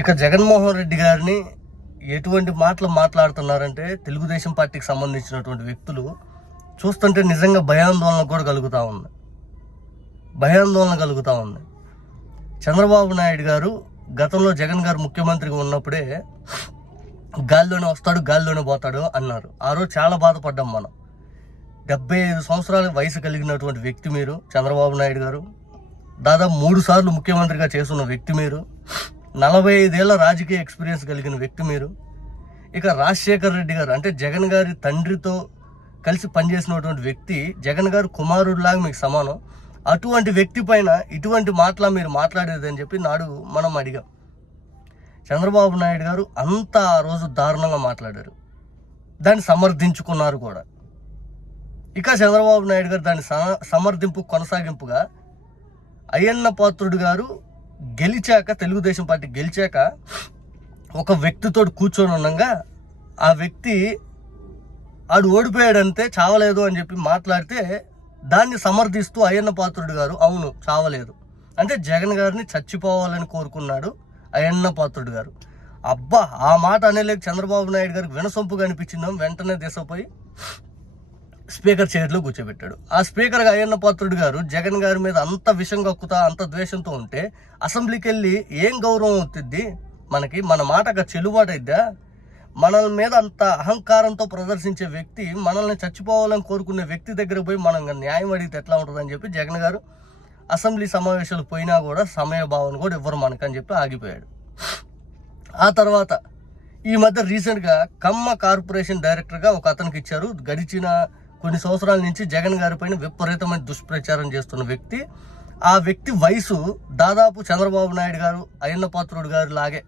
ఇక జగన్మోహన్ రెడ్డి గారిని ఎటువంటి మాటలు మాట్లాడుతున్నారంటే తెలుగుదేశం పార్టీకి సంబంధించినటువంటి వ్యక్తులు చూస్తుంటే నిజంగా భయాందోళన కూడా కలుగుతూ ఉంది. భయాందోళన కలుగుతూ ఉంది. చంద్రబాబు నాయుడు గారు గతంలో జగన్ గారు ముఖ్యమంత్రిగా ఉన్నప్పుడే గాల్లోనే వస్తాడు గాల్లోనే పోతాడు అన్నారు. ఆ రోజు చాలా బాధపడ్డాం మనం. డెబ్బై ఐదు సంవత్సరాల వయసు కలిగినటువంటి వ్యక్తి మీరు చంద్రబాబు నాయుడు గారు. దాదాపు మూడు సార్లు ముఖ్యమంత్రిగా చేస్తున్న వ్యక్తి మీరు. నలభై ఐదేళ్ళ రాజకీయ ఎక్స్పీరియన్స్ కలిగిన వ్యక్తి మీరు. ఇక రాజశేఖర్ రెడ్డి గారు అంటే జగన్ గారి తండ్రితో కలిసి పనిచేసినటువంటి వ్యక్తి జగన్ గారు కుమారుడిలాగా మీకు సమానం. అటువంటి వ్యక్తి పైన ఇటువంటి మాటలా మీరు మాట్లాడేదని చెప్పి నాడు మనం అడిగాం. చంద్రబాబు నాయుడు గారు అంత ఆ రోజు దారుణంగా మాట్లాడారు. దాన్ని సమర్థించుకున్నారు కూడా. ఇక చంద్రబాబు నాయుడు గారు దాని స- సమర్థింపు కొనసాగింపుగా అయ్యన్న పాత్రుడు గారు గెలిచాక తెలుగుదేశం పార్టీ గెలిచాక ఒక వ్యక్తితో కూర్చొని ఉండగా ఆ వ్యక్తి ఆడు ఓడిపోయాడంతే చావలేదు అని చెప్పి మాట్లాడితే దాన్ని సమర్థిస్తూ అయ్యన్న పాత్రుడు గారు అవును చావలేదు. అంటే జగన్ గారిని చచ్చిపోవాలని కోరుకున్నాడు అయ్యన్న పాత్రుడు గారు. అబ్బా ఆ మాట అనేలేక చంద్రబాబు నాయుడు గారికి వినసొంపుగా అనిపించిందాం వెంటనే దిశపోయి స్పీకర్ చైర్లో కూర్చోబెట్టాడు. ఆ స్పీకర్గా అయ్యన్న పాత్రుడు గారు జగన్ గారి మీద అంత విషం కక్కుతా అంత ద్వేషంతో ఉంటే అసెంబ్లీకి వెళ్ళి ఏం గౌరవం అవుతుంది మనకి మన మాటగా చెల్లుబాటైద్దా? అయిద్దా మనల్ మీద అంత అహంకారంతో ప్రదర్శించే వ్యక్తి మనల్ని చచ్చిపోవాలని కోరుకునే వ్యక్తి దగ్గర పోయి మనం న్యాయం అడిగితే ఎట్లా ఉంటుందని చెప్పి జగన్ గారు అసెంబ్లీ సమావేశాలు పోయినా కూడా సమయ భావన కూడా ఇవ్వరు మనకని చెప్పి ఆగిపోయాడు. ఆ తర్వాత ఈ మధ్య రీసెంట్గా కమ్మ కార్పొరేషన్ డైరెక్టర్గా ఒక అతనికి ఇచ్చారు. గడిచిన కొన్ని సంవత్సరాల నుంచి జగన్ గారి పైన విపరీతమైన దుష్ప్రచారం చేస్తున్న వ్యక్తి. ఆ వ్యక్తి వయసు దాదాపు చంద్రబాబు నాయుడు గారు అయ్యన్న పాత్రుడు గారు లాగే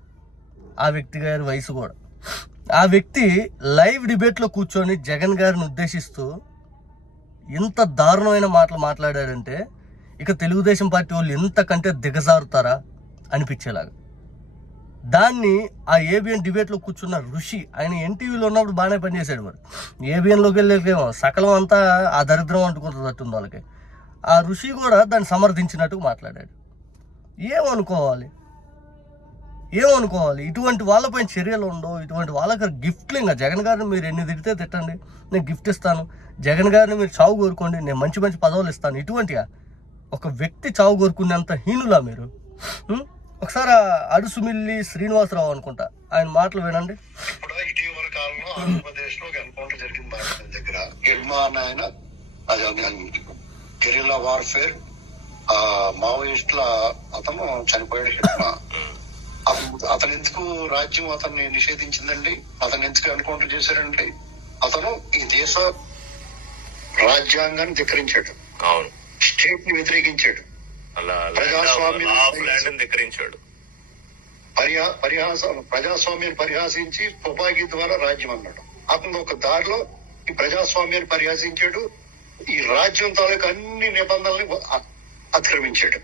ఆ వ్యక్తి గారి వయసు కూడా. ఆ వ్యక్తి లైవ్ డిబేట్లో కూర్చొని జగన్ గారిని ఉద్దేశిస్తూ ఇంత దారుణమైన మాటలు మాట్లాడాడంటే ఇక తెలుగుదేశం పార్టీ వాళ్ళు ఎంతకంటే దిగజారుతారా అనిపించేలాగా. దాన్ని ఆ ఏబిఎన్ డిబేట్లో కూర్చున్న ఋషి ఆయన ఎన్టీవీలో ఉన్నప్పుడు బాగానే పనిచేశాడు మరి. ఏబిఎన్లోకి వెళ్ళేకేమో సకలం అంతా ఆ దరిద్రం అంటుకుంటున్నట్టుంది వాళ్ళకి. ఆ ఋషి కూడా దాన్ని సమర్థించినట్టు మాట్లాడాడు. ఏమనుకోవాలి? ఏమనుకోవాలి? ఇటువంటి వాళ్ళపైన చర్యలు ఉండవు. ఇటువంటి వాళ్ళకి గిఫ్ట్లు ఇంకా జగన్ గారిని మీరు ఎన్ని తిడితే తిట్టండి. నేను గిఫ్ట్ ఇస్తాను. జగన్ గారిని మీరు చావు కోరుకోండి. నేను మంచి మంచి పదవులు ఇస్తాను. ఇటువంటిగా ఒక వ్యక్తి చావు కోరుకునేంత హీనులా మీరు? ఒకసారి అడుసుమిల్లి శ్రీనివాసరావు అనుకుంటా. ఆయన మాటలు వినండి. ఇటీవల కాలంలో ఆంధ్రప్రదేశ్లో ఒక ఎన్కౌంటర్ జరిగింది దగ్గర. అని ఆయన గెరిల్లా వార్ఫేర్. ఆ మావోయిస్టుల అతను చనిపోయాడు. అతను- ఎందుకు రాజ్యం అతన్ని నిషేధించిందండి? అతను ఎందుకు ఎన్కౌంటర్ చేశారండి? అతను ఈ దేశ రాజ్యాంగాన్ని ధిక్కరించాడు. అవును. స్టేట్ని వ్యతిరేకించాడు. ల్యాండ్ ధిక్కరించాడు. పరిహా పరిహాస ప్రజాస్వామ్యాన్ని పరిహాసించి తుపాకీ ద్వారా రాజ్యం అన్నాడు. అతను ఒక దారిలో ఈ ప్రజాస్వామ్యాన్ని పరిహాసించాడు. ఈ రాజ్యం తాలూకు అన్ని నిబంధనల్ని అతిక్రమించాడు.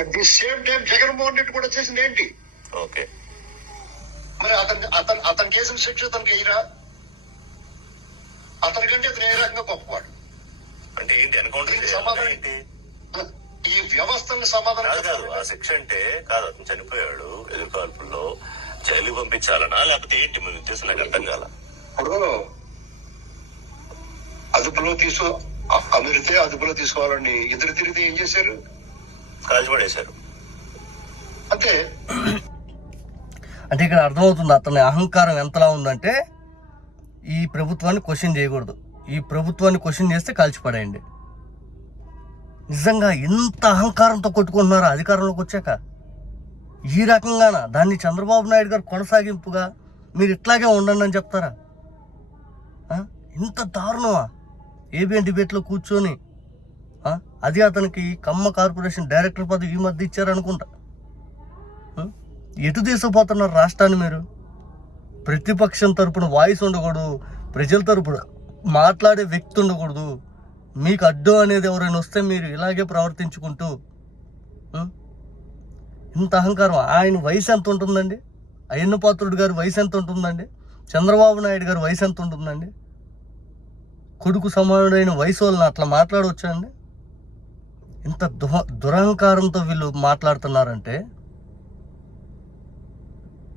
At the same time Jaganmohan Reddy కూడా చేసింది ఏంటి? ఓకే. మరి అతని అతను అతను చేసిన శిక్ష అతనికి ఎయిరా అతని కంటే అతను ఏ రకంగా గొప్పవాడు? అంటే ఏంటి ఎన్కౌంటర్ చేయాలి సమాధానం వ్యవస్థని సమాధానం కాదు ఆ. శిక్ష అంటే కాదు అతను చనిపోయాడు ఎదుర్కాల్పుల్లో జైలు పంపించాలనా? లేకపోతే ఏంటి మీ ఉద్దేశం? నాకు అర్థం కాల. ఇప్పుడు అదుపులో తీసు అమిరితే అదుపులో తీసుకోవాలని ఎదురు తిరిగితే ఏం చేశారు? కాల్చిపడేశారు అంతే. అంటే ఇక్కడ అర్థమవుతుంది అతని అహంకారం ఎంతలా ఉందంటే ఈ ప్రభుత్వాన్ని క్వశ్చన్ చేయకూడదు. ఈ ప్రభుత్వాన్ని క్వశ్చన్ చేస్తే కాల్చిపడేయండి నిజంగా ఇంత అహంకారంతో కొట్టుకుంటున్నారా అధికారంలోకి వచ్చాక ఈ రకంగాన? దాన్ని చంద్రబాబు నాయుడు గారు కొనసాగింపుగా మీరు ఇట్లాగే ఉండండి అని చెప్తారా? ఇంత దారుణమా? ఏబిఎన్ డిబేట్లో కూర్చొని అది అతనికి కమ్మ కార్పొరేషన్ డైరెక్టర్ పదవి ఈ మధ్య ఇచ్చారనుకుంటా. ఎటు తీసుకుపోతున్నారు రాష్ట్రాన్ని మీరు? ప్రతిపక్షం తరపున వాయిస్ ఉండకూడదు ప్రజల తరపున మాట్లాడే వ్యక్తి ఉండకూడదు మీకు అడ్డు అనేది ఎవరైనా వస్తే మీరు ఇలాగే ప్రవర్తించుకుంటూ ఇంత అహంకారం. ఆయన వయసు ఎంత ఉంటుందండి? అయ్యన్న పాత్రుడు గారి వయసు ఎంత ఉంటుందండి? చంద్రబాబు నాయుడు గారి వయసు ఎంత ఉంటుందండి? కొడుకు సమానుడైన వయసు వాళ్ళని అట్లా మాట్లాడవచ్చా అండి? ఇంత దుహ దురహంకారంతో వీళ్ళు మాట్లాడుతున్నారంటే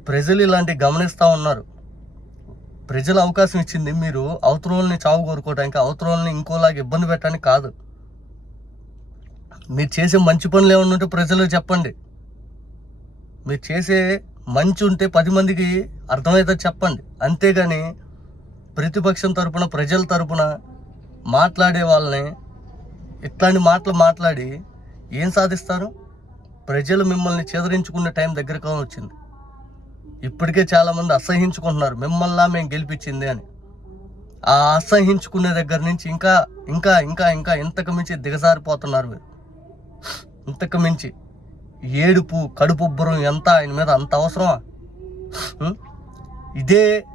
ప్రజలు ఇలాంటివి గమనిస్తూ ఉన్నారు. ప్రజలు అవకాశం ఇచ్చింది మీరు అవతరోల్ని చావు కోరుకోవడానికి అవతరోళ్ళని ఇంకోలాగా ఇబ్బంది పెట్టడానికి కాదు. మీరు చేసే మంచి పనులు ఏమైనా ఉంటే ప్రజలకు చెప్పండి. మీరు చేసే మంచి ఉంటే పది మందికి అర్థమైతే చెప్పండి. అంతేగాని ప్రతిపక్షం తరపున ప్రజల తరపున మాట్లాడే వాళ్ళని ఇట్లాంటి మాటలు మాట్లాడి ఏం సాధిస్తారు? ప్రజలు మిమ్మల్ని చెదరించుకునే టైం దగ్గరకు వచ్చింది. ఇప్పటికే చాలామంది అసహించుకుంటున్నారు మిమ్మల్లా మేము గెలిపించింది అని. ఆ అసహించుకునే దగ్గర నుంచి ఇంకా ఇంకా ఇంకా ఇంకా ఇంతకు మించి దిగజారిపోతున్నారు మీరు. ఇంతకు మించి ఏడుపు కడుపుబ్బరం ఎంత ఆయన మీద అంత అవసరమా? ఇదే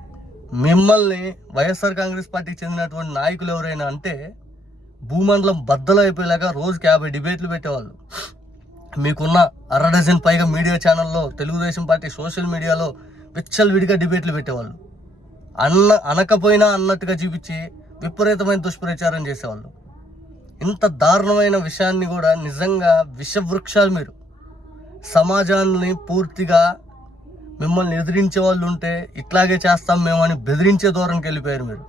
మిమ్మల్ని వైఎస్ఆర్ కాంగ్రెస్ పార్టీకి చెందినటువంటి నాయకులు ఎవరైనా అంటే భూమండలం బద్దలు అయిపోయేలాగా రోజుకి యాభై డిబేట్లు పెట్టేవాళ్ళు. మీకున్న అర డజన్ పైగా మీడియా ఛానల్లో తెలుగుదేశం పార్టీ సోషల్ మీడియాలో విచ్చలవిడిగా డిబేట్లు పెట్టేవాళ్ళు. అన్న అనకపోయినా అన్నట్టుగా చూపించి విపరీతమైన దుష్ప్రచారం చేసేవాళ్ళు. ఇంత దారుణమైన విషయాన్ని కూడా నిజంగా విషవృక్షాలు మీరు. సమాజాన్ని పూర్తిగా మిమ్మల్ని ఎదిరించే వాళ్ళు ఉంటే ఇట్లాగే చేస్తాం మేము అని బెదిరించే దూరంకి వెళ్ళిపోయారు మీరు.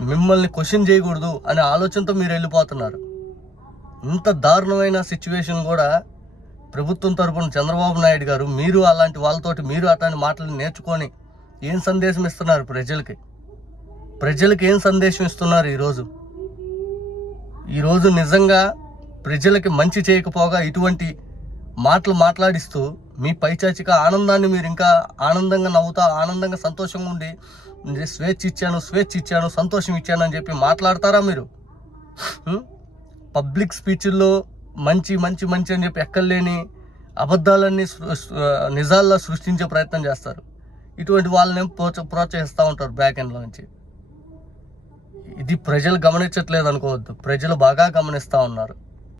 మిమ్మల్ని క్వశ్చన్ చేయకూడదు అనే ఆలోచనతో మీరు వెళ్ళిపోతున్నారు. ఇంత దారుణమైన సిచ్యువేషన్ కూడా ప్రభుత్వం తరపున చంద్రబాబు నాయుడు గారు మీరు అలాంటి వాళ్ళతోటి మీరు అట్లాంటి మాటలు నేర్చుకొని ఏం సందేశం ఇస్తున్నారు ప్రజలకి? ప్రజలకి ఏం సందేశం ఇస్తున్నారు ఈరోజు? ఈరోజు నిజంగా ప్రజలకి మంచి చేయకపోగా ఇటువంటి మాటలు మాట్లాడిస్తూ మీ పైచాచిక ఆనందాన్ని మీరు ఇంకా ఆనందంగా నవ్వుతా ఆనందంగా సంతోషంగా ఉండి స్వేచ్ఛ ఇచ్చాను స్వేచ్ఛ ఇచ్చాను సంతోషం ఇచ్చాను అని చెప్పి మాట్లాడతారా మీరు? పబ్లిక్ స్పీచ్ల్లో మంచి మంచి మంచి అని చెప్పి ఎక్కర్లేని అబద్ధాలన్నీ నిజాల్లో సృష్టించే ప్రయత్నం చేస్తారు. ఇటువంటి వాళ్ళని ప్రోత్స ప్రోత్సహిస్తూ ఉంటారు బ్యాక్ ఎండ్లో నుంచి. ఇది ప్రజలు గమనించట్లేదు అనుకోవద్దు. ప్రజలు బాగా గమనిస్తూ ఉన్నారు.